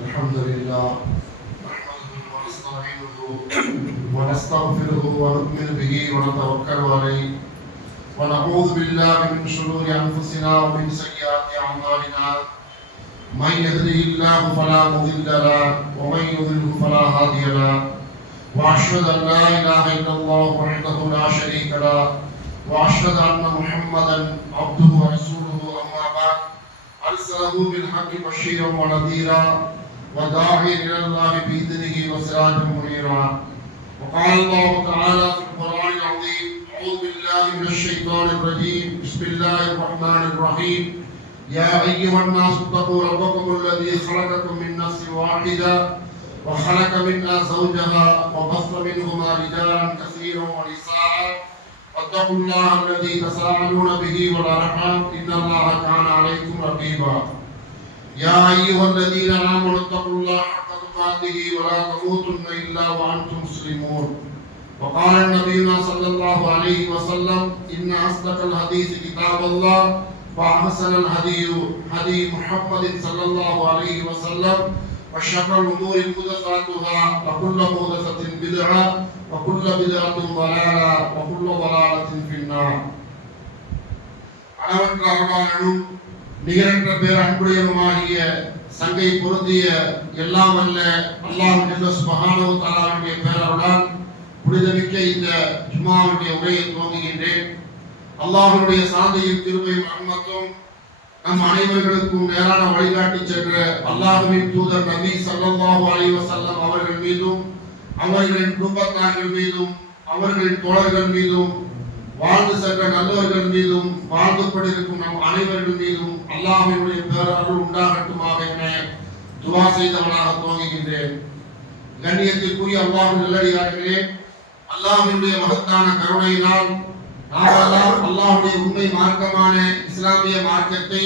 الحمد لله نحمده ونستعينه ونستغفره ونؤمن به ونتوكل عليه ونعوذ بالله من شرور انفسنا ومن سيئات اعمالنا من يهده الله فلا مضل له ومن يضلل فلا هادي له واشهد ان لا اله الا الله وحده لا شريك له واشهد ان محمدا عبده ورسوله اما بعد أرسله بالحق بشيرا ونذيرا وداعيا إلى الله بإذنه وسراجا منيرا وقال الله تعالى في القرآن العظيم أعوذ بالله من الشيطان الرجيم بسم الله الرحمن الرحيم يا أيها الناس اتقوا ربكم الذي خلقكم من نفس واحدة وخلق منها زوجها وبث منهما رجالا كثيرا ونساء واتقوا الله الذي تساءلون به والارحام ان الله كان عليكم رقيبا يا ايها الذين امنوا اتقوا الله حق تقاته ولا تموتن الا وانتم مسلمون وقال نبينا صلى الله عليه وسلم ان اصدق الحديث كتاب الله واحسن الهدي هدي محمد صلى الله عليه وسلم وشر الامور محدثاتها وكل محدثه بدعه وكل بدعة ضلالة وكل ضلالة في النار அளவற்ற அருளாளனும் நிகரற்ற பேரன்புடையவனுமாகிய சங்கை பொருந்திய எல்லாம் வல்ல அல்லாஹ் சுப்ஹானஹு வ தஆலாவுடைய பேரருளால் புனிதமிக்க இந்த ஜும்ஆவுடைய உரையை துவங்குகின்றேன். அல்லாஹ்வுடைய சாந்தியும் கிருபையும் ரஹ்மத்தும் நம் அனைவர்களுக்கும் நேரான வழிகாட்டி சென்ற அல்லாஹ்வின் தூதர் நபி ஸல்லல்லாஹு அலைஹி வஸல்லம் அவர்கள் மீதும் அவர்களின் குடும்பத்தார்கள் மீதும் அவர்களின் தோழர்கள் மீதும் வாழ்ந்து சென்ற நல்லவர்கள் மீதும் வாழ்ந்து கொண்டிருக்கும் நம் அனைவர்கள் மீதும் அல்லாஹ்வினுடைய பேரருள் உண்டாகட்டுமாக என துஆ செய்தவனாக துவங்குகின்றேன். கண்ணியத்திற்குரிய அல்லாஹ்வின் நல்லடியார்களே, அல்லாஹ்வினுடைய மகத்தான கருணையினால் நாமெல்லாம் அல்லாஹ்வுடைய உண்மை மார்க்கமான இஸ்லாமிய மார்க்கத்தை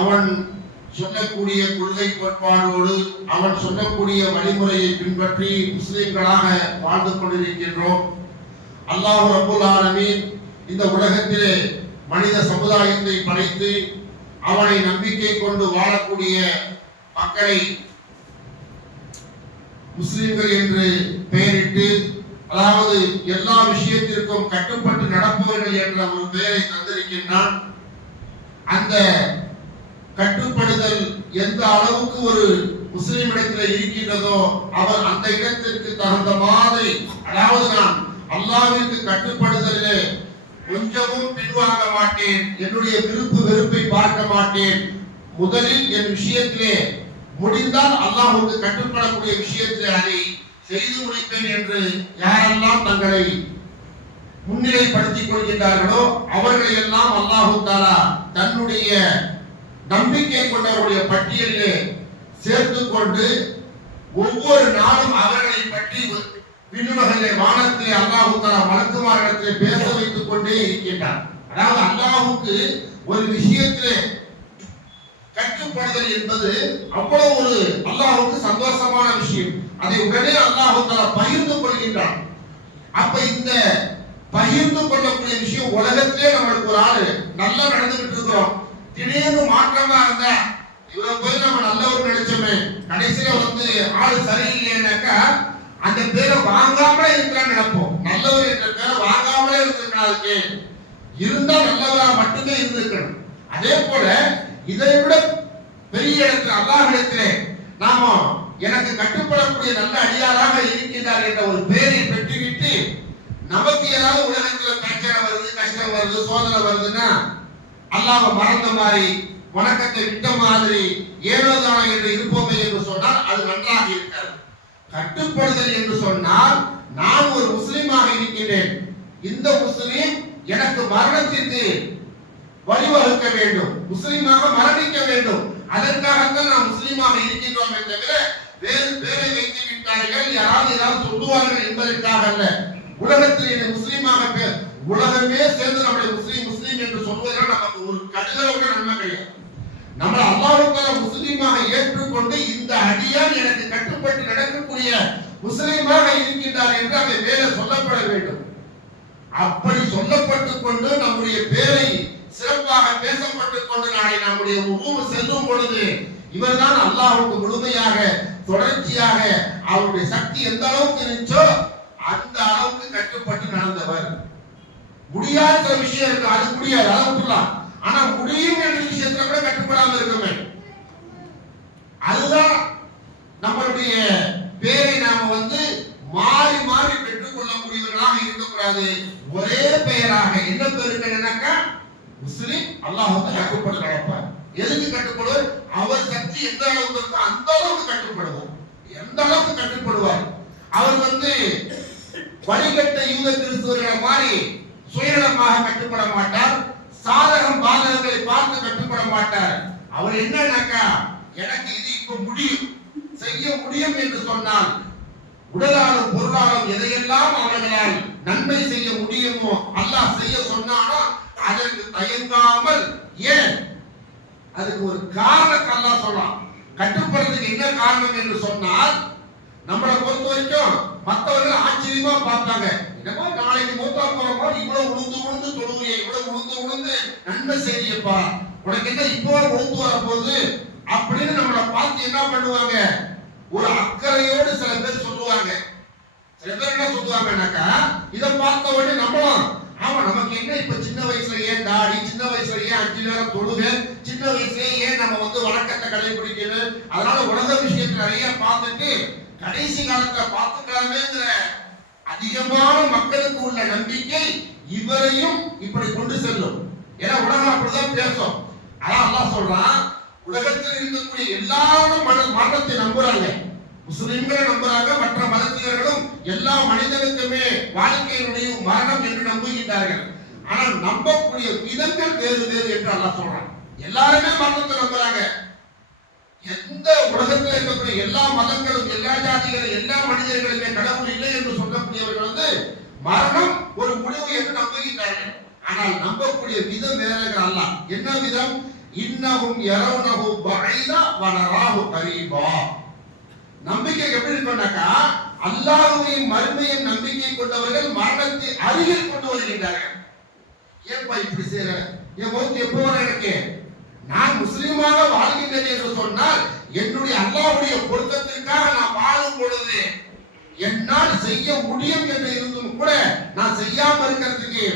அவன் சொல்லக்கூடிய கொள்கை கோட்பாடோடு அவன் சொல்லக்கூடிய வழிமுறையை பின்பற்றி முஸ்லிம்களாக வாழ்ந்து கொண்டிருக்கின்றோம். அல்லாஹ் ரப்பல் ஆலமீன் இந்த உலகத்திலே மனித சமுதாயத்தை படைத்து அவனை நம்பிக்கை கொண்டு வாழக்கூடிய மக்களை முஸ்லிம்கள் என்று பெயரிட்டு, அதாவது எல்லா விஷயத்திற்கும் கட்டுப்பட்டு நடப்பவர்கள் என்ற ஒரு பெயரை தந்திருக்கின்றான். அந்த கட்டுப்படுதல் எந்த அளவுக்கு ஒரு முஸ்லிம் இடத்தில் இருக்கின்றதோ அவர் அந்த இடத்திற்கு தகுந்த மாதிரி, அதாவது நான் அல்லாஹ்விற்கு கட்டுப்படுதலிலே கொஞ்சமும் பின்வாங்க மாட்டேன், என்னுடைய விருப்பு வெறுப்பை பார்க்க மாட்டேன், முதலில் என் விஷயத்திலே முடிந்தால் அல்லாஹ்வுக்கு கட்டுப்படக்கூடிய விஷயத்திலே அதை செய்து முடிப்பேன் என்று யாரெல்லாம் தங்களை முன்னிலைப்படுத்திக் கொள்கின்றார்களோ அவர்களை எல்லாம் அல்லாஹ் தஆலா தன்னுடைய நம்பிக்கை கொண்டவருடைய பட்டியலிலே சேர்த்துக் கொண்டு ஒவ்வொரு நாளும் அவர்களை பற்றி விண்ணுலகிலே வானத்திலே அல்லாஹ் தஆலா மலக்குமாரிடத்திலே பேச வைத்துக் கொண்டே இருக்கின்றார். அதாவது அல்லாஹ்வுக்கு ஒரு விஷயத்திலே கட்டுப்படுதல் என்பது அவ்வளவு ஒரு அல்லாஹ்வுக்கு சந்தோஷமான விஷயம். அதை உடனே அல்லாஹ் தஆலா பகிர்ந்து கொள்கின்றார். அப்ப இந்த பகிர்ந்து கொள்ளக்கூடிய விஷயம் உலகத்திலே நம்மளுக்கு ஒரு ஆளு நல்லா நடந்துகிட்டு இருக்கிறோம், திடீர்னு மாற்றமா இருந்தா இவரை போய் நம்ம நல்லவர் நினைச்சோமே, கடைசியில ஆளு சரியில்லைன்னாக்கா அந்த பேரை வாங்காமலே இருக்கிறான்னு நினைப்போம். நல்லவர் என்ற பேரை வாங்காமலே இருந்திருக்காது, இருந்தா நல்லவரா மட்டுமே இருந்திருக்கணும். அதே போல இதை விட பெரிய இடத்துல அல்லாஹ்விடத்திலே நாம எனக்கு கட்டுப்படக்கூடிய நல்ல அடியாராக இருக்கின்றார் என்ற ஒரு பேரை பெற்றுவிட்டு நமக்கு ஏதாவது உலகத்துல பிரச்சனை வருது, கஷ்டம் வருது, சோதனை வருதுன்னா அல்லாஹ்வை மறந்த மாதிரி, வணக்கத்தை விட்ட மாதிரி, ஏனோதானோ என்று இருப்போமே என்று சொன்னால் அது நன்றாக இருக்காது. கட்டுப்படுதல் என்று சொன்னால் நான் ஒரு முஸ்லிமாக இருக்கின்றேன், இந்த முஸ்லிம் எனக்கு மரணத்திற்கு வழிவகுக்க வேண்டும், முஸ்லிமாக மரணிக்க வேண்டும், அதற்காகத்தான் நாம் முஸ்லிமாக இருக்கின்றோம் தவிர வேறு பேரை வைத்து விட்டார்கள் யாராவது ஏதாவது சொல்லுவார்கள் என்பதற்காக அல்ல. உலகத்தில் முஸ்லிமாக உலகமே சேர்ந்து நம்முடைய முஸ்லிம் முஸ்லிம் என்று சொல்வதனால் நமக்கு ஒரு கடுகளவுக்கு நன்மை கிடையாது. நம்ம அல்லாஹ்வுக்கு முஸ்லிமாக ஏற்றுக்கொண்டு இந்த அடியான் எனக்கு கட்டுப்பட்டு நடக்கக்கூடிய முஸ்லிமாக இருக்கின்றார் என்று அதை மேலே சொல்லப்பட வேண்டும். அப்படி சொல்லப்பட்டுக் கொண்டு நம்முடைய பேரை சிறப்பாக பேசப்பட்டுக் கொண்டு நாளை நம்முடைய ஊர் செல்லும் பொழுது இவர்தான் அல்லாஹ்வுக்கு முழுமையாக தொடர்ச்சியாக அவருடைய சக்தி எந்த அளவுக்கு இருந்துச்சோ அந்த அளவுக்கு கட்டுப்பட்டு நடந்தவர். முடியாத விஷயம் இருக்கு, அது முடியாது, அதை விட்டுலாம். ஆனா முடியும் என்ற விஷயத்துல கூட கட்டுப்படாம இருக்குமே. அதுதான் நம்மளுடைய பேரை நாம மாறி மாறி பெற்றுக் கொள்ளக்கூடியவர்களாக இருக்கக்கூடாது. ஒரே பெயராக என்ன பேர் என்னன்னாக்கா முஸ்லிம், அல்லாஹ்வுக்கு கட்டுப்பட்டு நடப்பார். எதுக்கு கட்டுப்படுவார்? அவர் சக்தி எந்த அளவுக்கு இருக்கோ அந்த அளவுக்கு கட்டுப்படுவார். எந்த அளவுக்கு கட்டுப்படுவார்? அவர் வழிகட்ட யூத கிறிஸ்துவர்களை மாதிரி சுயநலமாக கட்டுப்பட மாட்டார். சாதகம் பாதகங்களை பார்த்து கட்டுப்பட மாட்டார். அவர் என்னன்னாக்கா எனக்கு இது இப்ப முடியும், செய்ய முடியும் என்று சொன்னால் உடலாலும் பொருளாலும் எதையெல்லாம் அவர்களால் நன்மை செய்ய முடியுமோ அல்லாஹ் செய்ய சொன்னானோ அதற்கு தயங்காமல், ஏன் அதுக்கு ஒரு காரணம் அல்லாஹ் சொல்லலாம். கட்டுப்படுறதுக்கு என்ன காரணம் என்று சொன்னால், நம்மளை பொறுத்த வரைக்கும் மற்றவர்கள் ஆச்சரியமா பார்த்தாங்க. என்னமா நாளைக்கு மூத்தா போறப்போ இவ்வளவு உளுந்து உளுந்து தொழுகையை இவ்வளவு உளுந்து உளுந்து நன்மை செய்யப்பா, உனக்கு என்ன இப்போ உளுந்து வரப்போகுது அப்படின்னு நம்மளை பார்த்து என்ன பண்ணுவாங்க, ஒரு அக்கறையோடு சில பேர் சொல்லுவாங்க. சில பேர் என்ன சொல்லுவாங்கன்னாக்கா, இதை பார்த்த உடனே நம்மளும் ஆமா நமக்கு என்ன இப்ப சின்ன வயசுல ஏன் தாடி, சின்ன வயசுல ஏன் 5 நேரம் தொழுகை, சின்ன வயசுல ஏன் நம்ம வழக்கத்தை கடைபிடிக்கணும், அதனால உலக விஷயத்துல நிறைய பார்த்துட்டு கடைசி காலத்துல பார்த்துக்கலாமேங்கிற அதிகமான மக்களுக்கு உள்ள நம்பிக்கை இவரையும் இப்படி கொண்டு செல்லும். ஏன்னா உலகம் அப்படிதான் பேசும். அதான் அல்லாஹ் சொல்றான், உலகத்தில் இருக்கக்கூடிய எல்லாரும் மரணத்தை நம்புறாங்க. முஸ்லிம்களை நம்புறாங்க, மற்ற மதத்தினர்களும் எல்லா மனிதனுக்குமே வாழ்க்கையினுடைய மரணம் என்று நம்புகின்றார்கள். ஆனால் நம்பக்கூடிய விதங்கள் வேறு வேறு என்று அல்லாஹ் சொல்றான். எல்லாருமே மரணத்தை நம்புறாங்க. எந்த உலகத்தில் இருக்கக்கூடிய எல்லா மதங்களும் எல்லா ஜாதிகளும் எல்லா மனிதர்களுமே கடவுள் இல்லை என்று சொல்லக்கூடியவர்கள் மரணம் ஒரு முடிவு என்று நம்புகின்றார்கள். ஆனால் நம்பக்கூடிய விதம் வேற அல்லாஹ். என்ன விதம்? இன்னஹும் யரவுனஹு பஈதா வ நராஹு கரீபா. நம்பிக்கை எப்படி இருக்கும்னாக்கா, அல்லாஹ்வையும் மறுமையும் நம்பிக்கை கொண்டவர்கள் மரணத்தை அருகில் கொண்டு வருகின்றார்கள். ஏன்பா இப்படி செய்யற? என் மௌத் எப்போ வர? எனக்கு நான் முஸ்லிமாக வாழ்கின்றேன் என்று சொன்னால் என்னுடைய அல்லாஹ்வுடைய பொருத்தத்திற்காக நான் வாழும் பொழுது என்னால் செய்ய முடியும் என்று இருந்தும் கூட நான் செய்யாம இருக்கிறதுக்கு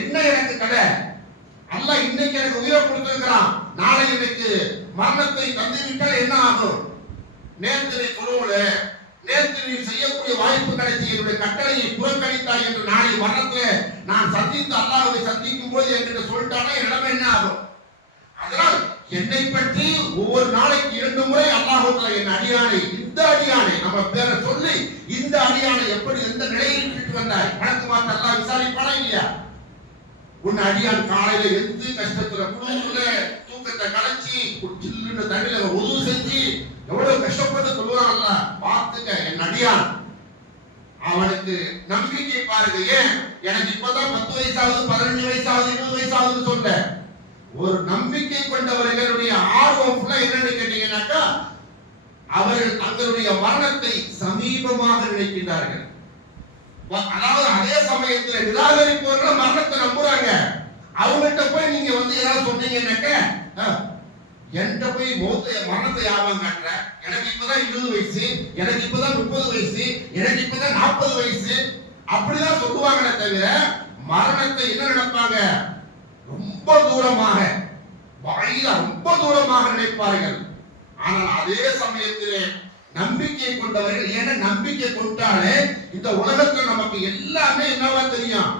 என்ன எனக்கு கடை? அல்லாஹ் இன்னைக்கு எனக்கு உயிரை கொடுத்திருக்கிறான், நாளை எனக்கு மரணத்தை தந்துவிட்டால் என்ன ஆகும்? நேற்று நீ தொழுவல, நேற்று நீ செய்யக்கூடிய வாய்ப்பு கிடைச்சி என்னுடைய கட்டளையை புறக்கணித்தாய் என்று நாளை மரணத்துல நான் சந்தித்து அல்லாஹ்வை சந்திக்கும் போது என்கிட்ட சொல்லிட்டானா என்னமே என்ன ஆகும்? அதனால் என்னை பற்றி ஒவ்வொரு நாளைக்கு 2 முறை அல்லாஹ் என் அடியானை, இந்த அடியானை நம்ம பேரை சொல்லி இந்த அடியானை எப்படி எந்த நிலையில் விட்டு வந்தாய் கணக்கு மாத்த அல்லாஹ் விசாரிப்பானா இல்லையா? உன் அடியான் காலையில எந்த கஷ்டத்துல குழுவுல தூக்கத்தை கலைச்சி சில்லுன்னு தண்ணியில உதவு செஞ்சு எவ்வளவு கஷ்டப்பட்டு சொல்லுவான் பார்த்துக்க என் அடியான். அவனுக்கு நம்பிக்கை பாருங்க. ஏன் எனக்கு இப்பதான் 10 வயசாவது 15 வயசாவது 20 வயசாவதுன்னு சொல்ல, ஒரு நம்பிக்கை கொண்டவர்களுடைய ஆர்வம் என்னன்னு கேட்டீங்கன்னாக்கா, அவர்கள் தங்களுடைய மரணத்தை சமீபமாக நினைக்கின்றார்கள். அதாவது அதே சமயத்தில் நிராகரிப்பவர்கள் மரணத்தை நம்புறாங்க. அவங்ககிட்ட போய் நீங்க ஏதாவது சொன்னீங்கன்னாக்க, என்கிட்ட போய் மரணத்தை யாபகம் காட்டுற, எனக்கு இப்பதான் 20 வயசு, எனக்கு இப்பதான் 30 வயசு, எனக்கு இப்பதான் 40 வயசு அப்படிதான் சொல்லுவாங்களே தவிர மரணத்தை என்ன நினைப்பாங்க? ரொம்ப தூரமாக, ரொம்ப தூரமாக நினைப்பார்கள். ஆனால் அதே சமயத்திலே நம்பிக்கை கொண்டவர்கள், ஏன்னா நம்பிக்கை கொண்டாலே இந்த உலகத்தில் நமக்கு எல்லாமே என்னவா தெரியும்?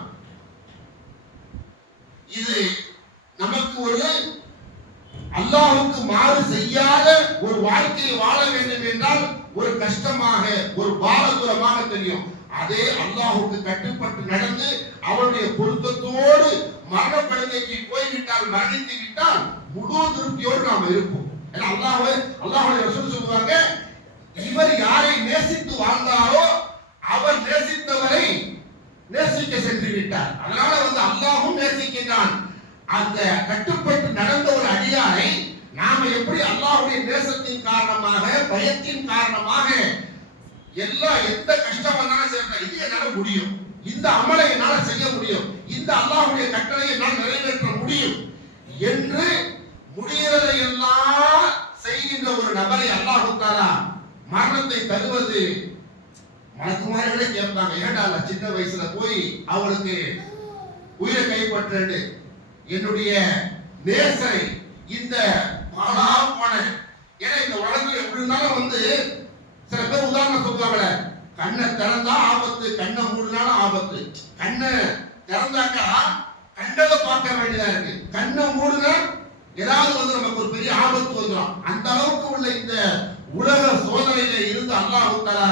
இது நமக்கு ஒரு அல்லாஹ்வுக்கு மாறு செய்யாத ஒரு வாழ்க்கையை வாழ வேண்டும் என்றால் ஒரு கஷ்டமாக, ஒரு பாரதூரமாக தெரியும். அதே அல்லாஹ்வுக்கு கட்டுப்பட்டு நடந்து அவருடைய பொருத்தத்தோடு மரணப்படுக்கைக்கு போய்விட்டால், மரணித்து விட்டால் முழு திருப்தியோடு நாம் இருப்போம். ஏன்னா அல்லாஹ்வுடைய ரசூல் சொல்லுவாங்க, இவர் யாரை நேசித்து வாழ்ந்தாரோ அவர் நேசித்தவரை நேசிக்க சென்று விட்டார். அதனால அல்லாஹ்வும் நேசிக்கின்றான். அந்த கட்டுப்பட்டு நடந்த ஒரு அடியாரை நாம எப்படி அல்லாஹ்வுடைய நேசத்தின் காரணமாக, பயத்தின் காரணமாக எந்த கஷ்டம் வந்தாலும் சரி, இது என்னால முடியும், இந்த அமலை என்னால செய்ய முடியும், இந்த அல்லாஹ்வுடைய கட்டளையை என்னால் நிறைவேற்ற முடியும் என்று முடியறதை எல்லாம் தருவது மலக்குமார்களே கேட்பாங்க, ஏண்டா சின்ன வயசுல போய் அவளுக்கு உயிரை கைப்பற்று என்னுடைய நேசரை இந்த பாலா போன. ஏன்னா இந்த உலகத்துல எப்படி இருந்தாலும் சில பேர் உதாரணம் சொல்லுவாங்களே, கண்ணை திறந்தா ஆபத்து, கண்ணை மூடினாலும் ஆபத்து. கண்ணை திறந்தாக்கா கண்டதை பார்க்க வேண்டியதா இருக்கு, கண்ணை மூடுனா ஏதாவது நமக்கு ஒரு பெரிய ஆபத்து வந்துடும். அந்த அளவுக்கு உள்ள இந்த உலக சோதனையில இருந்து அல்லாஹ் தஆலா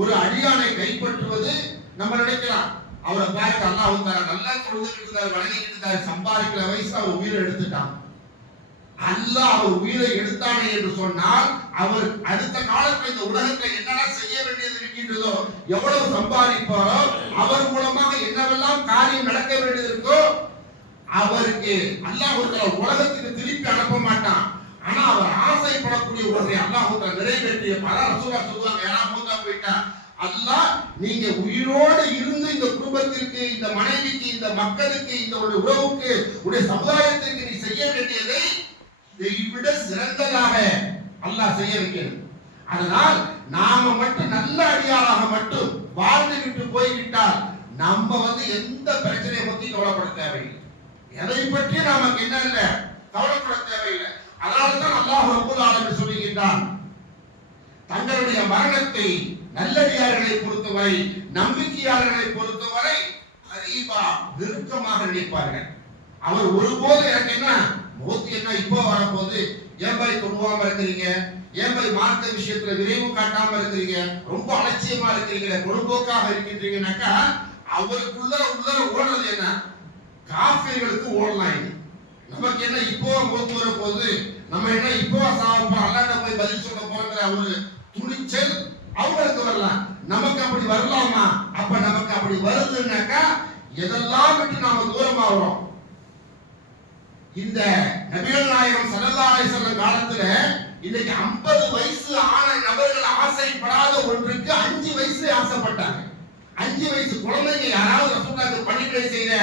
ஒரு அடியானை கைப்பற்றுவது நம்ம நினைக்கலாம். அவரை பார்த்து அல்லாஹ் தஆலா நல்லா தொழுதுட்டு இருந்தார், வணங்கிட்டு இருந்தார், சம்பாதிக்கிற வயசுல அவர் உயிரை எடுத்துட்டான். அல்லாஹ் அவர் உயிரை எடுத்தானே என்று சொன்னால் அவர் அடுத்த காலத்தில் இந்த உலகத்தில் என்னென்ன செய்ய வேண்டியது இருக்கின்றதோ, எவ்வளவு சம்பாதிப்பாரோ, அவர் மூலமாக என்னவெல்லாம் காரியம் நடக்க வேண்டியது இருக்கோ அவருக்கு அல்லாஹ் உலகத்துக்கு திருப்பி அனுப்ப மாட்டான். ஆனா அவர் ஆசைப்படக்கூடிய ஒன்றை அல்லாஹ் நிறைவேற்றிய பல ரசூலுல்லாஹ் சொல்லுவாங்க, யாரா மூத்தா போயிட்டா அல்லாஹ் நீங்க உயிரோடு இருந்து இந்த குடும்பத்திற்கு, இந்த மனைவிக்கு, இந்த மக்களுக்கு, இந்த உறவுக்கு, உடைய சமுதாயத்திற்கு நீ செய்ய வேண்டியதை இதைவிட சிறந்ததாக அல்லாஹ் செய்ய வைக்கிறது. அதனால் நாம மட்டும் நல்ல அடியாராக மட்டும் வாழ்ந்துவிட்டு போய்விட்டால் நம்ம எந்த பிரச்சனையை பத்தி கவலைப்பட தேவையில்லை, எதை பற்றி நமக்கு என்ன இல்லை, கவலைப்பட தேவையில்லை. அதனால்தான் அல்லாஹ் ரப்பல் ஆலமீன் சொல்லுகின்றான், தங்களுடைய மரணத்தை நல்லடியார்களை பொறுத்தவரை, நம்பிக்கையாளர்களை பொறுத்தவரை கரீபா நெருக்கமாக நினைப்பார்கள். அவர் ஒருபோது எனக்கு என்ன மௌத் என்ன இப்போ வரப்போகுது, ஏன் போய் தொழுவாம இருக்கிறீங்க, ஏன் போய் மார்க்க விஷயத்துல விரைவு காட்டாம இருக்கிறீங்க, ரொம்ப அலட்சியமா இருக்கிறீங்க, பொறுப்போக்காக இருக்கின்றீங்கன்னாக்கா அவருக்குள்ள ஓடுறது என்ன, காஃபிர்களுக்கு ஓடலாம். இது நமக்கு என்ன இப்போ மௌத் வர போகுது, நம்ம என்ன இப்போ சாப்பிட்டோம் அல்லாட்ட போய் பதில் சொல்ல போகிற ஒரு துணிச்சல் அவங்களுக்கு வரலாம், நமக்கு அப்படி வரலாமா? அப்ப நமக்கு அப்படி வருதுன்னாக்கா எதெல்லாம் விட்டு நாம தூரமாகிறோம். இந்த நபிகள் நாயகம் ஸல்லல்லாஹு அலைஹி வஸல்லம் காலத்துல இன்னைக்கு 50 வயசு ஆன நபர்கள் ஆசைப்படாத ஒன்றுக்கு 5 வயசுல ஆசைப்பட்டாங்க. 5 வயசு குழந்தைங்க யாராவது ரசூலுல்லாஹ்க்கு பணிவிடை செய்த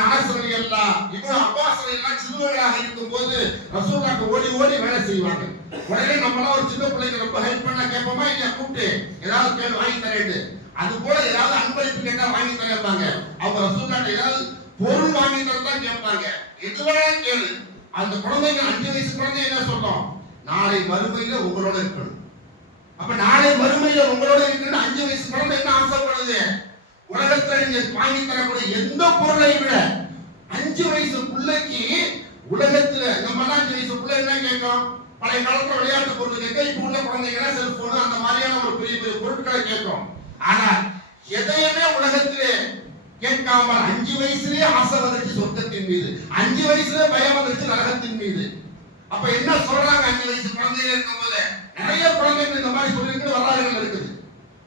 அனஸ் ரலியல்லாஹு இப்னு அப்பாஸ் ரலியல்லாஹு சிறுவர்களாக இருக்கும்போது ரசூலுல்லாஹ்க்கு ஓடி ஓடி வேலை செய்வாங்க. உடனே நம்மளாம் ஒரு சின்ன பிள்ளைங்க ரொம்ப ஹெல்ப் பண்ண கேட்போமா இல்லையா, கூப்பிட்டு ஏதாவது கேள்வி வாங்கி தரேன்னு, அது போல ஏதாவது அன்பளிப்பு கேட்டா வாங்கி தரேன்பாங்க. அவங்க ரசூலுல்லாஹ்ட்ட ஏதாவது பொருள் வாங்கி தரதான் கேட்பாங்க, எதுவா கேளு. அந்த குழந்தைங்க 5 வயசு குழந்தை என்ன சொல்றோம், நாளை மறுமையில உங்களோட இருக்கணும். அப்ப நாளை மறுமையில உங்களோட இருக்கணும் 5 வயசு குழந்தை என்ன ஆசைப்படுது, உலகத்துல நீங்க வாங்கி தரக்கூடிய எந்த பொருளையும் விட 5 வயசு பிள்ளைக்கு உலகத்துல நம்ம 5 வயசு பிள்ளை என்ன கேட்கும், பழைய காலத்துல விளையாட்டு பொருள் கேட்க, இப்ப உள்ள குழந்தைங்க செல்போன் அந்த மாதிரியான ஒரு பெரிய பெரிய பொருட்களை கேட்கும். ஆனா எதையுமே உலகத்திலே கேட்காமல் 5 வயசுலயே ஆசை வந்துருச்சு சொர்க்கத்தின் மீது, 5 வயசுல பயம் வந்துருச்சு நரகத்தின் மீது. அப்ப என்ன சொல்றாங்க, 5 வயசு குழந்தைங்க இருக்கும்போது நிறைய குழந்தைகள் இந்த மாதிரி சொல்லிட்டு வரலாறுகள் இருக்குது.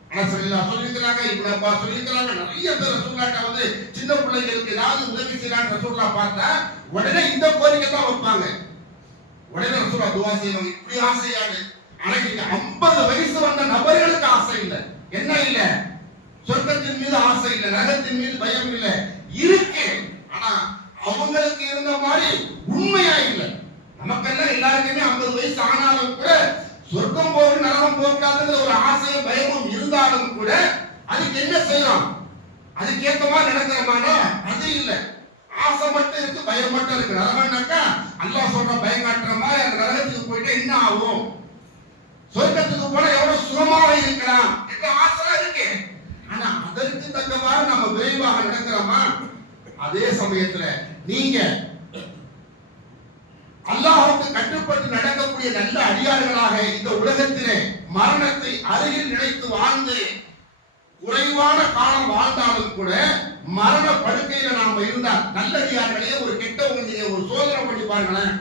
ஆனா சொல்லிக்கிறாங்க, இப்ப சொல்லிக்கிறாங்க, நிறைய பேர் ரசூலுல்லாஹ்ட்ட சின்ன பிள்ளைங்களுக்கு ஏதாவது உதவி செய்யறாங்க ரசூலுல்லாஹ் பார்த்தா உடனே இந்த கோரிக்கை தான் வைப்பாங்க. உடனே ரசூலுல்லாஹ் துஆ செய்வாங்க, இப்படி ஆசையாடு. ஆனா 50 வயசு வந்த நபர்களுக்கு ஆசை இல்லை, என்ன இல்லை, சொர்க்கத்தின் மீது ஆசை இல்லை, நரகத்தின் மீது பயம் இல்லை, இருக்கு. ஆனா அவங்களுக்கு இருந்த மாதிரி உண்மையா இல்லை. நமக்கெல்லாம் எல்லாருக்குமே 50 வயசு ஆனாலும் கூட சொர்க்கம் போக நரகம் போகாதுங்கிற ஒரு ஆசையும் பயமும் இருந்தாலும் கூட அதுக்கு என்ன செய்யலாம், அதுக்கேற்ற மாதிரி நடக்கிறோமானா அது இல்லை. ஆசை மட்டும் இருக்கு, பயம் மட்டும் இருக்கு. நரகம்னாக்கா அல்லாஹ் சொல்ற பயம் காட்டுற மாதிரி அந்த நரகத்துக்கு போயிட்டு என்ன ஆகும், சொர்க்கத்துக்கு போனா எவ்வளவு சுகமாக இருக்கலாம் என்ற ஆசை இருக்கு. ஆனா அதற்கு தக்கவாறு நம்ம விரைவாக நடக்கிறோமா? அதே சமயத்துல நீங்க அல்லாஹ்வுக்கு கட்டுப்பட்டு நடக்கக்கூடிய நல்ல அடியார்களாக இந்த உலகத்திலே மரணத்தை அருகில் நினைத்து வாழ்ந்து குறைவான காலம் வாழ்ந்தாலும் கூட மரண படுக்கையில நாம இருந்தால் நல்லடியார்களே, ஒரு கெட்டவங்க நீங்க ஒரு சோதனை பண்ணி பாருங்களேன்.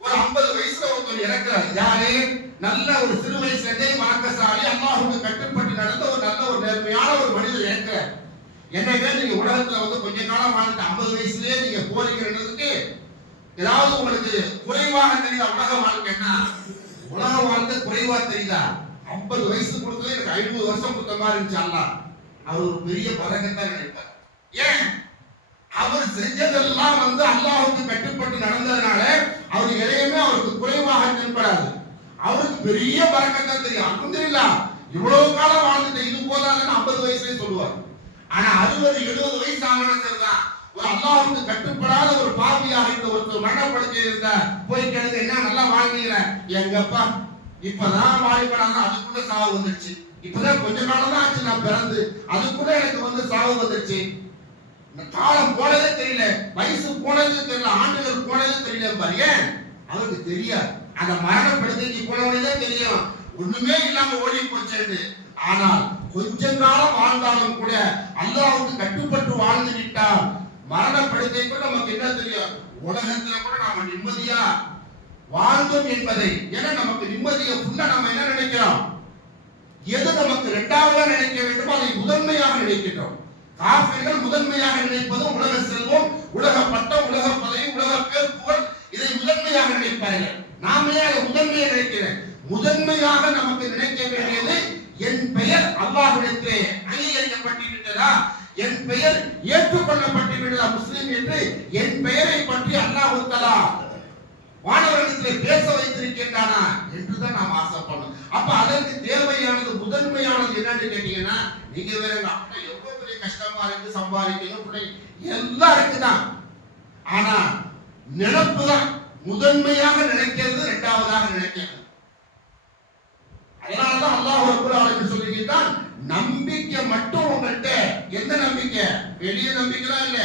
ஒரு 50 வயசுல ஒருத்தர் இறக்குறாரு, யாரு, நல்ல ஒரு சிறு வயசுல இருந்தே மார்க்கசாலி அல்லாஹ்வுக்கு கட்டுப்பட்டு நடந்த ஒரு நல்ல ஒரு நேர்மையான ஒரு மனிதர் இறக்குறார். என்னங்க நீங்க உலகத்துல கொஞ்ச காலம் வாழ்ந்துட்டு 50 வயசுலயே நீங்க போறீங்கிறதுக்கு ஏதாவது உங்களுக்கு குறைவாக தெரியுதா? உலக வாழ்க்கைன்னா உலக வாழ்க்கை குறைவா தெரியுதா? 50 வயசு கொடுத்தது எனக்கு 500 வருஷம் கொடுத்த மாதிரி இருந்துச்சு. அல்லாஹ் அவர் ஒரு பெரிய பரக்கத்தான் நினைப்பார். ஏன், அவர் செஞ்சதெல்லாம் அல்லாஹ்வுக்கு கட்டுப்பட்டு நடந்ததுனால அவர் எதையுமே அவருக்கு குறைவாக தென்படாது. அவருக்கு பெரிய பரக்கத்தான் தெரியும். அல்ஹம்துலில்லாஹ் இவ்வளவு காலம் வாழ்ந்துட்ட இது போதாதுன்னு 50 வயசுலயே சொல்லுவார். ஆனா 60-70 வயசு ஆகணும் சரிதான். ஒரு அல்லாஹ்வுக்கு கட்டுப்படாத ஒரு பாவியாக இருந்த ஒருத்தர் மரணப்படுத்தி இருந்த போய் கேளுங்க, என்ன நல்லா வாழ்ந்தீங்க? எங்கப்பா இப்பதான் வாலிபனாங்க, அதுக்குள்ள சாவு வந்துருச்சு. இப்பதான் கொஞ்ச காலம் தான் ஆச்சு நான் பிறந்து, அதுக்குள்ள எனக்கு வந்து சாவு வந்துருச்சு. காலம் போனதே தெரியல, வயசு போனதே தெரியல, ஆண்டுகள் போனதே தெரியல பாரு. ஏன் அவருக்கு தெரியாது. அந்த மரணப்படுத்தி போனவனே தெரியும் ஒண்ணுமே இல்லாம ஓடி போச்சு. ஆனால் கொஞ்ச காலம் வாழ்ந்தாலும் கூட அல்லாஹ்வுக்கு கட்டுப்பட்டு வாழ்ந்து விட்டால் மரணப்படுத்தி கூட நமக்கு என்ன தெரியும், உலகத்துல கூட நாம நிம்மதியா வாழ்ந்தோம் என்பதை. ஏன்னா நமக்கு நிம்மதியை ஃபுல்லா நம்ம என்ன நினைக்கிறோம், எது நமக்கு இரண்டாவதா நினைக்க வேண்டுமோ அதை முதன்மையாக நினைக்கின்றோம். காஃபிர்கள் முதன்மையாக நினைப்பது உலக செல்வம், உலக பட்டம், உலக பதவி, உலக பேர் புகழ், இதை முதன்மையாக நினைப்பார்கள். நாமே அதை முதன்மையாக நினைக்கிறேன். முதன்மையாக நமக்கு நினைக்க வேண்டியது, என் பெயர் அல்லாஹ்விடத்திலே அங்கீகரிக்கப்பட்டிருக்கிறதா, என் பெயர் ஏற்றுக்கொள்ளப்பட்டிருக்கிறதா முஸ்லிம் என்று என் பெயரை பற்றி அல்லாஹ் தஆலா வானவர்களிடத்தில் பேச வைத்திருக்கின்றானா என்றுதான் நாம் ஆசைப்படணும். அப்ப அதற்கு தேவையானது முதன்மையானது என்னன்னு கேட்டீங்கன்னா, நீங்க வேற அப்ப எவ்வளவு பெரிய கஷ்டமா இருக்கு, சம்பாதிக்கணும் எல்லாம் இருக்குதான். ஆனா நினைப்பு தான் முதன்மையாக நினைக்கிறது, இரண்டாவதாக நினைக்கிறது. அதனாலதான் அல்லாஹ் ரப்பல் ஆலமீன் சொல்லுகிறான், நம்பிக்கை மட்டும் உங்கள்கிட்ட. எந்த நம்பிக்கை? வெளிய நம்பிக்கைலாம் இல்ல.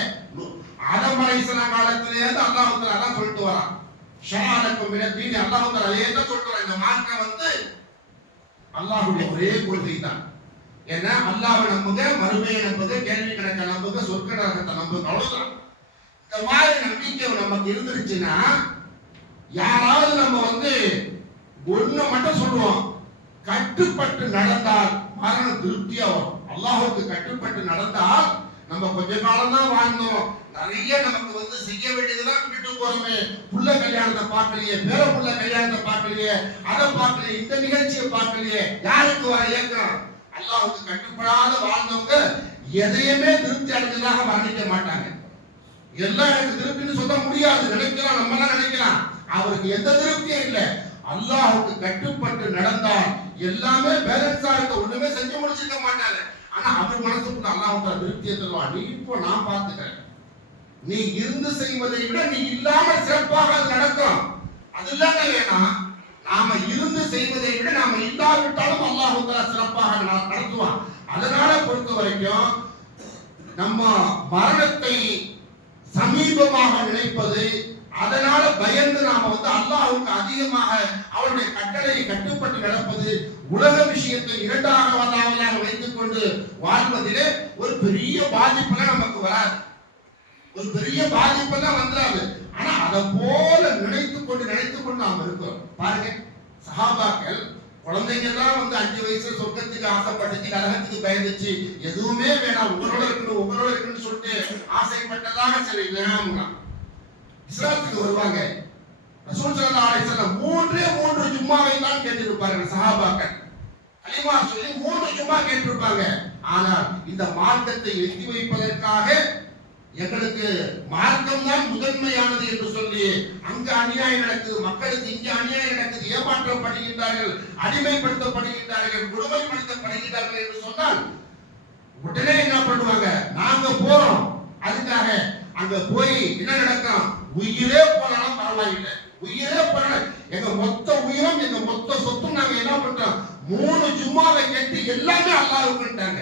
ஆதம் அலைஹிஸ்ஸலாம் காலத்திலே அல்லாஹ் தஆலா சொல்லிட்டு வரான், ஷராஅக்கும் மின தீன். அல்லாஹ் தஆலா ஏதோ சொல்றான், இந்த மார்க்கம் வந்து அல்லாஹ்வுடைய ஒரே கொள்கை தான். ஏன்னா அல்லாஹ்வை நம்புங்க, மறுமையை நம்புங்க, கேள்வி கணக்கை நம்புங்க, சொர்க்க நரகத்தை நம்புங்க, அவ்வளவுதான். இந்த மாதிரி நம்பிக்கை நமக்கு இருந்துருச்சுன்னா, யாராவது நம்ம வந்து ஒண்ணு மட்டும் சொல்லுவோம், கட்டுப்பட்டு நடந்தால் மரணம் திருப்தியா வரும். அல்லாஹ்வுக்கு கட்டுப்பட்டு நடந்தால் நம்ம கொஞ்ச காலம் தான் வாழ்ந்தோம், நிறைய நமக்கு வந்து செய்ய வேண்டியதுதான் விட்டு போறோமே. புள்ள கல்யாணத்தை பார்க்கலையே, பேர புள்ள கல்யாணத்தை பார்க்கலையே, அதை பார்க்கலையே, இந்த நிகழ்ச்சியை பார்க்கலையே, யாருக்கு வர ஏக்கம்? அல்லாஹ்வுக்கு கட்டுப்படாத வாழ்ந்தவங்க எதையுமே திருப்தி அடைஞ்சதாக வர்ணிக்க மாட்டாங்க. எல்லாம் எனக்கு திருப்தின்னு சொல்ல முடியாது, நினைக்கலாம், நம்ம எல்லாம் நினைக்கலாம். அவருக்கு எந்த திருப்தியும் இல்லை. அல்லாஹ்வுக்கு கட்டுப்பட்டு நடந்தால் எல்லாமே பேலன்ஸா இருக்க, ஒண்ணுமே செஞ்சு முடிச்சிருக்க மாட்டாங்க. ஆனா அவர் மனசுக்குள்ள அல்லாஹ் திருப்தியை தருவான். நீ இப்போ நான் பார்த்துக்கிறேன், நீ இருந்து செய்வதை விட நீ இல்லாம சிறப்பாக அது நடக்கும். அது இல்லாம வேணாம், நாம இருந்து செய்வதை விட நாம இல்லாவிட்டாலும் அல்லாஹ் தஆலா சிறப்பாக நடத்துவான். அதனால பொறுத்த வரைக்கும் நம்ம மரணத்தை சமீபமாக நினைப்பது, அதனால பயந்து நாம வந்து அல்லாஹ்வுக்கு அதிகமாக அவருடைய கட்டளையை கட்டுப்பட்டு நடப்பது, உலக விஷயத்தை இரண்டாவதாக வைத்துக் கொண்டு வாழ்வதிலே ஒரு பெரிய பாதிப்பெல்லாம் நமக்கு வராது, ஒரு பெரிய பாதிப்பெல்லாம் வந்துடாது. ஆனா அதை போல நினைத்துக் கொண்டு நாம இருக்கிறோம். பாருங்க, சஹாபாக்கள் குழந்தைங்க தான் வந்து 5 வயசுல சொர்க்கத்துக்கு ஆசைப்பட்டுச்சு, நரகத்துக்கு பயந்துச்சு, எதுவுமே வேணாம், உங்களோட இருக்குன்னு சொல்லிட்டு ஆசைப்பட்டதாக சரி வேணாம். இஸ்லாத்துக்கு வருவாங்க, ரசூல் ஸல்லல்லாஹு அலைஹி வஸல்லம் 3 ஜும்மாவை தான் கேட்டிருப்பாங்க. சஹாபாக்கள் கலிமா சொல்லி 3 ஜும்மா கேட்டிருப்பாங்க. ஆனால் இந்த மார்க்கத்தை எத்தி வைப்பதற்காக எங்களுக்கு மார்க்கம் தான் முதன்மையானது என்று சொல்லி அங்க அநியாயம் நடக்குது, மக்களுக்கு இங்க அநியாயம் நடக்குது, ஏமாற்றப்படுகின்றார்கள், அடிமைப்படுத்தப்படுகின்றார்கள், கொடுமைப்படுத்தப்படுகின்றார்கள் என்று சொன்னால் உடனே என்ன பண்ணுவாங்க, நாங்க போறோம், அதுக்காக அங்க போய் என்ன நடக்கும், உயிரே போனாலும் பரவாயில்லை, உயிரே போனால எங்க மொத்த உயிரும் எங்க மொத்த சொத்தும் நாங்க என்ன பண்றோம், 3 ஜும்மாவை கேட்டு எல்லாமே அல்லாஹ்வுக்குட்டாங்க.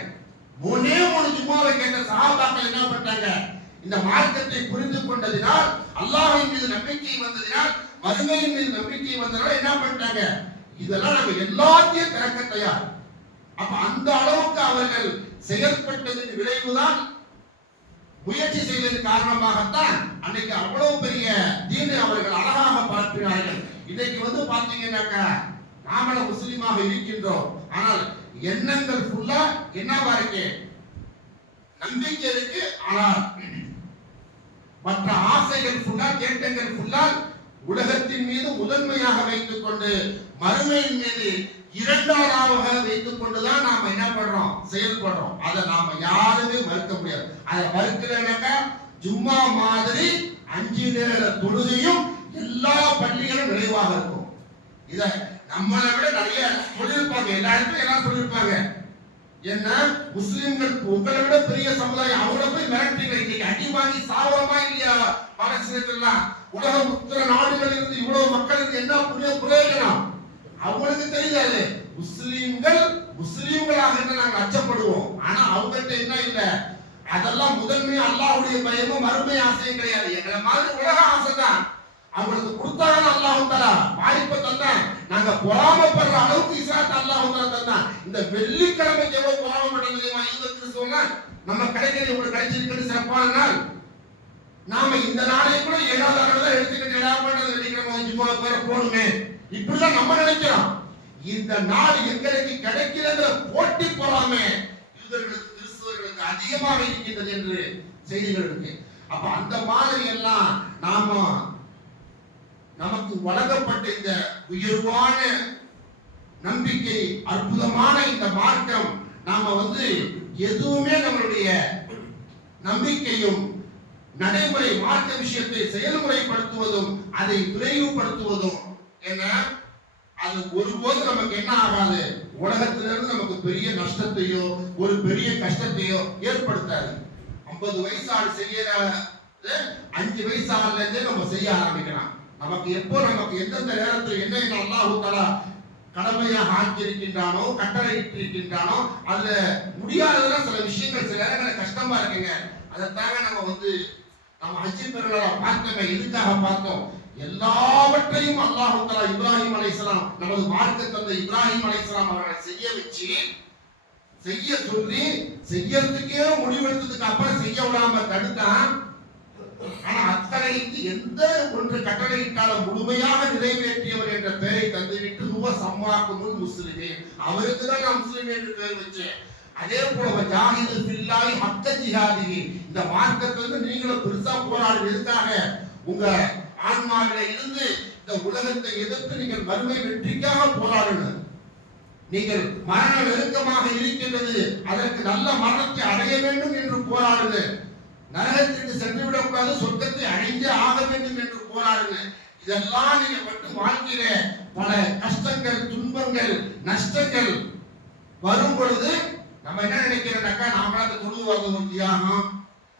3 ஜும்மாவை கேட்ட சஹாபாக்கள் என்ன பண்ணாங்க, இந்த மார்க்கத்தை புரிந்து கொண்டதினால், அல்லாஹ்வின் மீது நம்பிக்கை வந்ததினால், மறுமையின் மீது நம்பிக்கை வந்ததால் என்ன பண்ணிட்டாங்க, இதெல்லாம் நாங்க எல்லாத்தையும் திறக்க தயார். அப்ப அந்த அளவுக்கு அவர்கள் செயல்பட்டதின் விளைவுதான், முயற்சி செய்ததன் காரணமாகத்தான் அன்னைக்கு அவ்வளவு பெரிய தீனை அவர்கள் அழகாக பரப்பினார்கள். இன்னைக்கு வந்து பாத்தீங்கன்னாக்கா நாமள முஸ்லிமாக இருக்கின்றோம், ஆனால் எண்ணங்கள் ஃபுல்லா என்னவா இருக்கு, நம்பிக்கை இருக்கு, ஆனால் மற்ற ஆசைகள் ஃபுல்லா, தேட்டங்கள் ஃபுல்லா உலகத்தின் மீது முதன்மையாக வைத்துக் கொண்டு மறுமையின் மீது இரண்டாவதாக வைத்துக் கொண்டுதான் நாம என்ன பண்றோம், செயல்படுறோம். அதை நாம யாருமே மறுக்க முடியாது. அதை மறுக்கலனாக்கா ஜும்மா மாதிரி 5 நேர தொழுகையும் எல்லா பள்ளிகளும் நிறைவாக இருக்கும். இத நம்மளை விட நிறைய சொல்லியிருப்பாங்க, எல்லா இடத்துலயும் எல்லாம் சொல்லியிருப்பாங்க. என்ன முஸ்லிம்கள் உங்களை விட பெரிய சமுதாயம், அவங்கள போய் மிரட்டுறீங்க, இன்னைக்கு அடி வாங்கி சாவமா இல்லையா? பாலஸ்தீனத்துலாம் உலக உத்தர நாடுகள் இருந்து இவ்வளவு மக்களுக்கு என்ன பிரயோஜனம் அவங்களுக்கு தெரியாது. முஸ்லிம்களாக நாங்கள் அச்சப்படுவோம், ஆனா அவங்ககிட்ட என்ன இல்ல, அதெல்லாம் முதன்மை அல்லாஹ்வுடைய பயமும் மறுமை ஆசையும் கிடையாது. எங்களை மாதிரி உலக ஆசை தான். அவங்களுக்கு கொடுத்தாங்க அல்லாஹ் தஆலா வாய்ப்பை தந்தான். நாங்க பொறாமப்படுற அளவுக்கு இஸ்லாத்தை அல்லாஹ் தஆலா தந்தான். இந்த வெள்ளிக்கிழமைக்கு எவ்வளவு பொறாமப்பட்டது தெரியுமா? யூத கிறிஸ்தவங்க நம்ம கிடைக்கிறது உங்களுக்கு கிடைச்சிருக்குன்னு சிறப்பான நாள். நாம இந்த நாளை கூட 7வது நாள் தான் எடுத்துக்கிட்டு பண்றது வெள்ளிக்கிழமை ஜும்மா பேர போணுமே இப்படிதான் நம்ம நினைக்கிறோம். இந்த நாள் எங்களுக்கு கிடைக்கிறதுல போட்டி பொறாமை யூதர்களுக்கு கிறிஸ்தவர்களுக்கு அதிகமாக இருக்கின்றது என்று செய்திகள் இருக்கு. அப்ப அந்த மாதிரி எல்லாம் நமக்கு வழங்கப்பட்ட இந்த உயர்வான நம்பிக்கை, அற்புதமான இந்த மார்க்கம், நாம எதுவுமே நம்மளுடைய நம்பிக்கையும் நடைமுறை மார்க்க விஷயத்தை செயல்முறைப்படுத்துவதும் அதை விரைவுபடுத்துவதும் என்ன, அது ஒருபோது நமக்கு என்ன ஆகாது, உலகத்திலிருந்து நமக்கு பெரிய நஷ்டத்தையோ ஒரு பெரிய கஷ்டத்தையோ ஏற்படுத்தாது. 50 வயசு ஆள் செய்யற 5 வயசு ஆள்ல இருந்தே நம்ம செய்ய ஆரம்பிக்கலாம். நமக்கு எந்தெந்த நேரத்தில் என்ன அல்லாஹ் தஆலா கடமையாக ஆக்கியிருக்கின்றானோ கட்டளையிட்டிருக்கின்றானோ அதுல முடியாததுன்னா சில விஷயங்கள் சில நேரங்களில் கஷ்டமா இருக்குங்க. அதைத்தாங்க நம்ம ஹஜ் பெருநாளை பார்த்தோமே. எதுக்காக பார்த்தோம்? எல்லாவற்றையும் அல்லாஹ் தஆலா இப்ராஹிம் அலைஹிஸ்ஸலாம், நமது மார்க்க தந்தை இப்ராஹிம் அலைஹிஸ்ஸலாம் அவர்களை செய்ய சொல்லி செய்யறதுக்கே முடிவெடுத்ததுக்கு அப்புறம் செய்ய விடாம தடுத்தான். ஆனா அத்தனைக்கு எந்த ஒன்று கட்டளையிட்டாலும் முழுமையாக நிறைவேற்றியவர் என்ற பெயரை தந்துவிட்டு சம்மாக்கும் முஸ்லிமே, அவருக்கு தான் நான் முஸ்லிம் என்று பெயர் வச்சேன். அதே போல ஜாஹிது பில்லாஹி ஹக்க ஜிஹாதிஹி, இந்த மார்க்கத்துல நீங்களும் பெருசா போராடுவது எதுக்காக? உங்க ஆன்மாவில இருந்து இந்த உலகத்தை எதிர்த்து நீங்கள் மறுமை வெற்றிக்காக போராடணும். நீங்கள் மரண நெருக்கமாக இருக்கின்றது, அதற்கு நல்ல மரணத்தை அடைய வேண்டும் என்று போராடுங்க. நரகத்திற்கு சென்று விடக்கூடாது, சொர்க்கத்தை அடைந்தே ஆக வேண்டும் என்று போராடுங்க. இதெல்லாம் நீங்க மட்டும் வாழ்க்கையில பல கஷ்டங்கள், துன்பங்கள், நஷ்டங்கள் வரும் பொழுது நம்ம என்ன நினைக்கிறோம்னாக்கா, நாம அந்த தொழுவது ஒரு தியாகம்,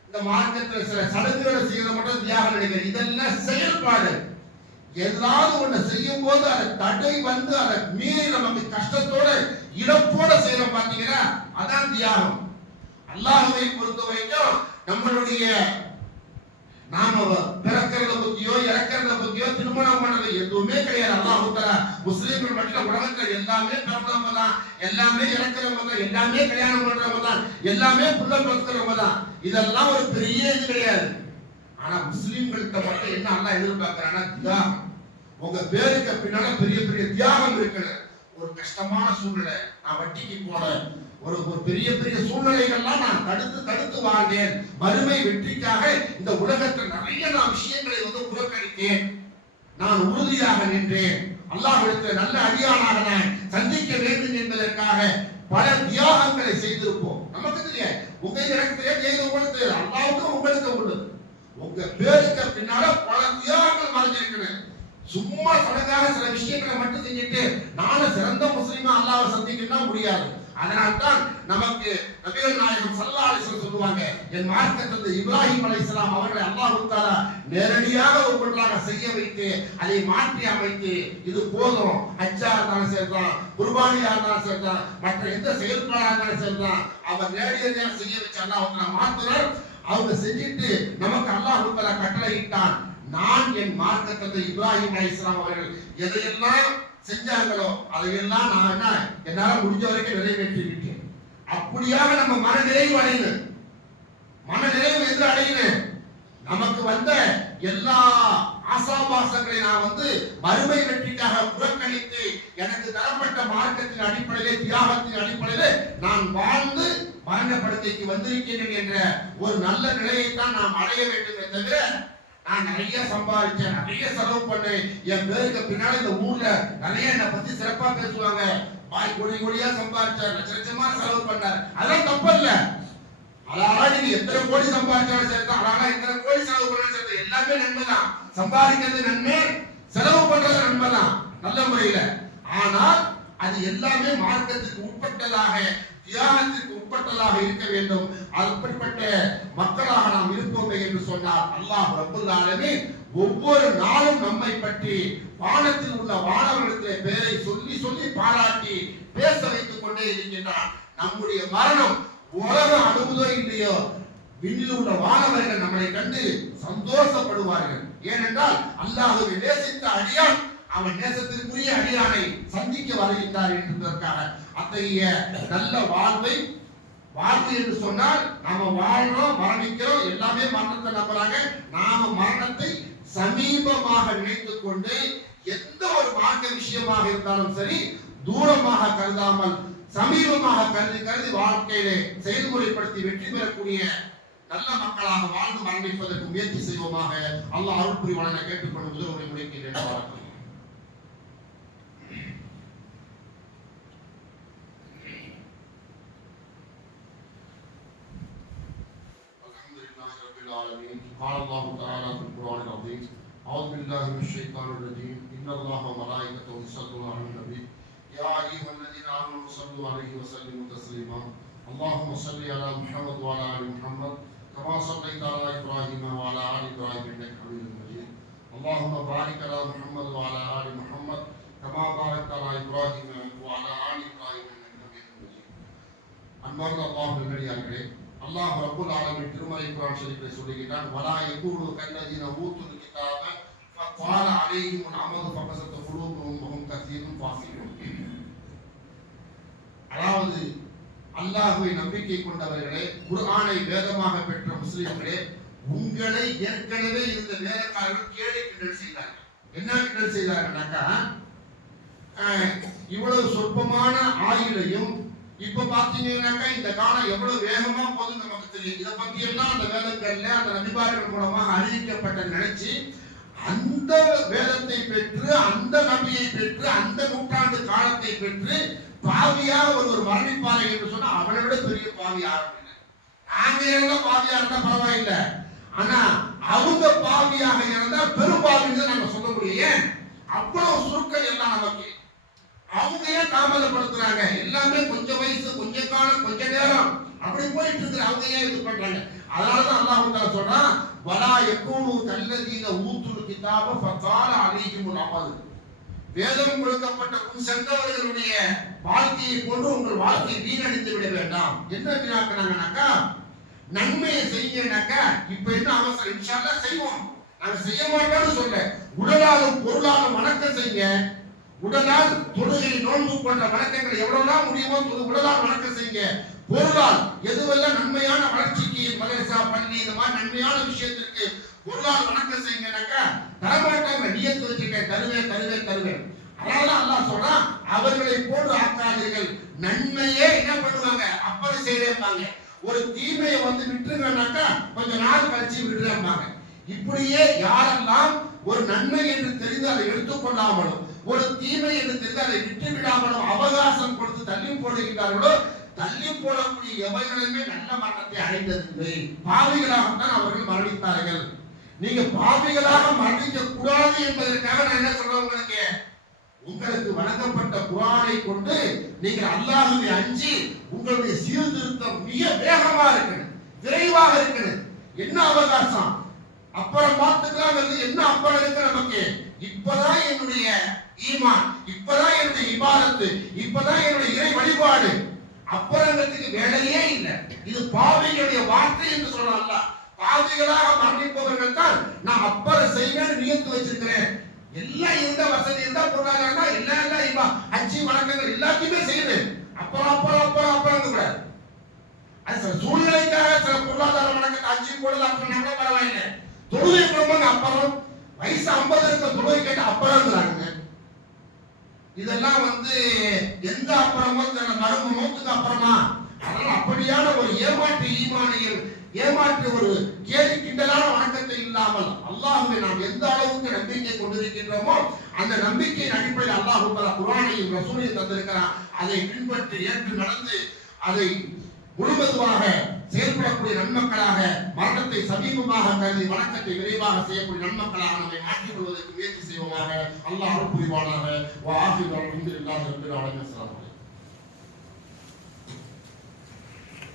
இந்த மார்க்கத்தில் சில சடங்குகளை செய்யறது மட்டும் தியாகம் நினைக்கிறேன். இதெல்லாம் செயல்பாடு. ஏதாவது ஒண்ணு செய்யும் போது அதை தடை அதை மீறி நமக்கு கஷ்டத்தோட இழப்போட செய்யறோம் பாத்தீங்கன்னா, அதான் தியாகம். அல்லாஹ்வை பொறுத்த வரைக்கும் நம்மளுடைய நாம பிறக்கிறத பத்தியோ இறக்கிறத பத்தியோ திருமணம் பண்ணது எதுவுமே கிடையாது. அல்லாஹ் தஆலா முஸ்லிம்கள் மட்டும் உலகத்துல எல்லாமே பிறந்தவங்க தான், எல்லாமே இறக்கிறவங்க தான், எல்லாமே கல்யாணம் பண்றவங்க தான், எல்லாமே புள்ள பிறக்கிறவங்க தான். இதெல்லாம் ஒரு பெரிய இது கிடையாது. ஆனா முஸ்லிம்கள்கிட்ட மட்டும் என்ன அல்லாஹ் எதிர்பார்க்கிறான்னா தியாகம். உங்க பேருக்கு பின்னால பெரிய பெரிய தியாகம் இருக்கணும். ஒரு கஷ்டமான சூழ்நிலை, நான் வட்டிக்கு போனேன், ஒரு பெரிய பெரிய சூழ்நிலைகள்லாம் நான் தடுத்து வாழ்ந்தேன். மறுமை வெற்றிக்காக இந்த உலகத்தில் நிறைய நான் விஷயங்களை புறக்கணித்தேன். நான் உறுதியாக நின்றேன். அல்லாஹ்விடத்தில் நல்ல அடியானாக நான் சந்திக்க வேண்டும் என்பதற்காக பல தியாகங்களை செய்திருப்போம். நமக்கு தெரியாது, உங்க எனக்கு தெரியாது, உங்களுக்கு அல்லாஹ்வுக்கு உங்களுக்கு உள்ளது. உங்க பேருக்கு பின்னால பல தியாகங்கள் மறைஞ்சிருக்கணும். சும்மா சடங்காக சில விஷயங்களை மட்டும் செஞ்சுட்டு நானும் சிறந்த முஸ்லிமா அல்லாஹ்வை சந்திக்கணும்னா முடியாது. அதனால்தான் நமக்கு நபிகள் நாயகம் ஸல்லல்லாஹு அலைஹி வஸல்லம் சொல்லுவாங்க, என் மார்க்க தந்தை இப்ராஹிம் அலைஹிஸ்ஸலாம் அவர்களை அல்லாஹ் தஆலா நேரடியாக ஒவ்வொன்றாக செய்ய வைத்து அதை மாற்றி அமைத்து இது போதும், ஹஜ்ஜா இருந்தாலும் சரிதான், குர்பானியா இருந்தாலும் சரிதான், மற்ற எந்த செயல்பாடாக இருந்தாலும் சரிதான், அவர் நேரடியாக செய்ய வச்சு அல்லாஹ் தஆலா மாத்தினார். அவங்க செஞ்சுட்டு நமக்கு அல்லாஹ் தஆலா கட்டளையிட்டான், நான் என் மார்க்க தந்தை இப்ராஹிம் அலைஹிஸ்ஸலாம் அவர்கள் எதையெல்லாம் செஞ்சாங்களோ அதையெல்லாம் நான் என்னால முடிஞ்ச வரைக்கும் நிறைவேற்றி இருக்கேன். அப்படியாக நம்ம மனநிறைவு அடையணும். மனநிறைவு என்று அடையணும். நமக்கு வந்த எல்லா ஆசாபாசங்களை நான் மறுமை வெற்றிக்காக புறக்கணித்து எனக்கு தரப்பட்ட மார்க்கத்தின் அடிப்படையிலே தியாகத்தின் அடிப்படையிலே நான் வாழ்ந்து மரணப்படுக்கைக்கு வந்திருக்கிறேன் என்ற ஒரு நல்ல நிலையைத்தான் நாம் அடைய வேண்டும். தவிர நான் நிறைய சம்பாதிச்சேன், நிறைய செலவு பண்ணேன், என் பேருக்கு பின்னாடி இந்த ஊர்ல நிறைய என்னை பத்தி சிறப்பா பேசுவாங்க, பாய் கோடியா சம்பாதிச்சார், லட்ச லட்சமா செலவு பண்ணார், அதெல்லாம் தப்பு இல்ல. அதாவது நீங்க எத்தனை கோடி சம்பாதிச்சாலும் சரிதான், அழகா எத்தனை கோடி செலவு பண்ணாலும் சரி, எல்லாமே நன்மைதான். சம்பாதிக்கிறது நன்மை, செலவு பண்றது நன்மைதான் நல்ல முறையில. ஆனால் அது எல்லாமே மார்க்கத்திற்கு உட்பட்டதாக, தியாகத்திற்கு உட்பட்டதாக இருக்க வேண்டும். அப்படிப்பட்ட மக்களாக நாம் இருப்போமே என்று சொன்னார் அல்லாஹ் ரப்பல் ஆலமீன். ஒவ்வொரு நாளும் நம்மை பற்றி வானத்தில் உள்ள வானவர்களிடத்திலே பேரை சொல்லி சொல்லி பாராட்டி பேச வைத்துக் கொண்டே இருக்கின்றார். நம்முடைய மரணம் உலகம் அனுபவோ இல்லையோ, விண்ணில் உள்ள வானவர்கள் நம்மளை கண்டு சந்தோஷப்படுவார்கள். ஏனென்றால் அல்லாஹ்வை நேசித்த அடியான் அவன் நேசத்திற்குரிய அடியானை சந்திக்க வருகின்றார் என்பதற்காக அத்தகைய நல்ல வாழ்வு என்று சொன்னால் நாம வாழ்றோம், மரணிக்கிறோம், எல்லாமே மரணத்தை நம்புறாங்க. நாம மரணத்தை சமீபமாக நினைத்துக் கொண்டு எந்த ஒரு மார்க்க விஷயமாக இருந்தாலும் சரி தூரமாக கருதாமல் சமீபமாக கருதி வாழ்க்கையிலே செயல்முறைப்படுத்தி வெற்றி பெறக்கூடிய நல்ல மக்களாக வாழ்ந்து மரணிப்பதற்கு முயற்சி செய்வோமாக. அல்லாஹ் அருள் புரிவான கேட்டுக்கொண்டு முதல் முடிக்கின்றேன். قال الله تعالى في القرآن العظيم أعوذ بالله من الشيطان الرجيم إن الله وملائكته يصلون على النبي يا أيها الذين آمنوا صلوا عليه وسلموا تسليما اللهم صل على محمد وعلى آل محمد كما صليت على إبراهيم وعلى آل إبراهيم إنك حميد مجيد اللهم بارك على محمد وعلى آل محمد كما باركت على إبراهيم وعلى آل إبراهيم إنك حميد مجيد. அன்பார்ந்த அல்லாஹ் நல்லடியார்களே, அல்லாஹ் ரப்பல் ஆலமீன் திருமறை குர்ஆன் ஷரீஃபில் சொல்லுகிறான், வலா யகூனு கல்லதீன ஊத்துல் கிதாப ஃபகால அலைஹிமுல் அமது ஃபகஸத குலூபுஹும் வஹும் கஸீரும் ஃபாஸிகூன். அதாவது அல்லாஹ்வை நம்பிக்கை கொண்டவர்களே, குர்ஆனை வேதமாக பெற்ற முஸ்லிம்களே, உங்களை ஏற்கனவே இந்த வேதக்காரர்கள் கேலி கிண்டல் செய்தார்கள். என்ன கிண்டல் செய்தார்கள்னாக்கா, இவ்வளவு சொற்பமான ஆயுளையும் இப்ப பாத்தீங்கன்னாக்கா இந்த காலம் எவ்வளவு வேகமா போகுதுன்னு நமக்கு தெரியும். இதை பத்தி எல்லாம் அந்த வேதங்கள்ல அந்த நபிமார்கள் மூலமாக அறிவிக்கப்பட்ட நினைச்சு அந்த வேதத்தை பெற்று அந்த நபியை பெற்று அந்த நூற்றாண்டு காலத்தை பெற்று பாவியாக ஒருவர் மரணிப்பாரை என்று சொன்னா அவனை விட பெரிய பாவி யாரும் இல்லை. நாங்க எல்லாம் பாவியா இருந்தா பரவாயில்லை, ஆனா அவங்க பாவியாக இருந்தா பெரும்பாவின்னு நாங்க சொல்ல முடியும். அவ்வளவு சுருக்கம் எல்லாம் நமக்கு. அவங்க ஏன் தாமதப்படுத்துறாங்க? எல்லாமே கொஞ்சம் வயசு, கொஞ்ச காலம், கொஞ்ச நேரம் அப்படி போயிட்டு இருக்கு. அவங்க ஏன் இது பண்றாங்க? அதனாலதான் அல்லாஹ் தஆலா சொல்றான், வலா யகூனு கல்லதீன ஊத்துல் கிதாப ஃபகால அலைஹிமுல் அமது. வேதம் கொடுக்கப்பட்ட உன் சென்றவர்களுடைய வாழ்க்கையை கொண்டு உங்கள் வாழ்க்கையை வீணடித்து விட வேண்டாம். என்ன வீணாக்குனாங்கனாக்கா, நன்மையை செய்யுங்கனாக்கா இப்ப என்ன அவசரம், இன்ஷா அல்லாஹ் செய்வோம், நாங்க செய்ய மாட்டோம்னு சொல்ல, உடலாலும் பொருளாலும் வணக்கம் செய்யுங்க. உடலால் தொழுகை நோன்பு போன்ற வணக்கங்களை எவ்வளவுலாம் முடியுமோ உடலால் வணக்கம் செய்யுங்க. பொருளால் எதுவெல்லாம் நன்மையான வளர்ச்சிக்கு, மதரசா, பள்ளி, இந்த மாதிரி நன்மையான விஷயத்திற்கு பொருளால் வணக்கம் செய்யுங்கனாக்கா தரமாட்டாங்க. நியத்து வச்சுட்டேன், தருவேன். அதனால அல்லாஹ் சொல்றான், அவர்களை போன்று ஆக்காதீர்கள். நன்மையே என்ன பண்ணுவாங்க, அப்படி செய்யறேன்பாங்க. ஒரு தீமையை வந்து விட்டுருங்கனாக்கா கொஞ்ச நாள் கழிச்சு விடுறேன்பாங்க. இப்படியே யாரெல்லாம் ஒரு நன்மை என்று தெரிந்து அதை எடுத்துக்கொள்ளாமலும் ஒரு தீமை என்று தெரிந்து அதை விட்டு விடாமலும் அவகாசம் கொடுத்து தள்ளி போடுகிறார்களோ, தள்ளி போடக்கூடிய எவைகளுமே நல்ல மரணத்தை அடைந்ததில்லை. பாவிகளாகத்தான் அவர்கள் மரணித்தார்கள். நீங்க பாவிகளாக மரணிக்க கூடாது என்பதற்காக நான் என்ன சொல்றேன், உங்களுக்கு வழங்கப்பட்ட குர்ஆனை கொண்டு நீங்கள் அல்லாஹ்வை அஞ்சி உங்களுடைய சீர்திருத்தம் மிக வேகமா இருக்கணும், விரைவாக இருக்கணும். என்ன அவகாசம், அப்புறம் பார்த்துக்கலாம், என்ன அப்புறம் இருக்கு நமக்கு? இப்பதான் என்னுடைய ஈமான், இப்பதான் என்னுடைய இபாதத்து, இப்பதான் என்னுடைய இறை வழிபாடு, அப்புறங்கிறதுக்கு வேலையே இல்லை. இது பாவிகளுடைய வார்த்தை என்று சொல்லலாம். பாவிகளாக மரணிப்பவர்கள் தான் நான் அப்புறம் செய்வேன்னு நியத்து வச்சிருக்கிறேன். எல்லாம் இருந்த வசதி இருந்தா பொருளாதாரம்னா எல்லாம் அச்சி வணக்கங்கள் எல்லாத்தையுமே செய்யுது. அப்புறம் கூடாது. அது சில சூழ்நிலைக்காக சில பொருளாதார வணக்கத்தை அச்சி போடுது, அப்படின்னா கூட பரவாயில்லை. தொழுகை குடும்பங்க அப்புறம் வயசு 50 இருக்க தொழுகை கேட்டு அப்புறம்ங்கிறாங்க. இதெல்லாம் எந்த அப்புறமோ மரும மௌத்துக்கு அப்புறமா. அதனால அப்படியான ஒரு ஏமாற்று ஈமானியல், ஏமாற்று ஒரு கேலி கிண்டலான வணக்கத்தை இல்லாமல் அல்லாஹ்வை நாம் எந்த அளவுக்கு நம்பிக்கை கொண்டிருக்கின்றோமோ அந்த நம்பிக்கையின் அடிப்படையில் அல்லாஹ் தஆலா குர்ஆனையும் ரசூலையும் தந்திருக்கிறான். அதை பின்பற்றி ஏற்று நடந்து அதை முழுவதுமாக செயல்படக்கூடிய நன்மக்களாக, மரணத்தை சமீபமாக கருதி வணக்கத்தை விரைவாக செய்யக்கூடிய நன்மக்களாக நம்மை மாற்றிக் கொள்வதற்கு முயற்சி செய்வோமாக. அல்லாஹ் அருள் புரிவானாக. வா ஆகிர் அல்ஹம்துலில்லாஹி ரப்பில் ஆலமீன்.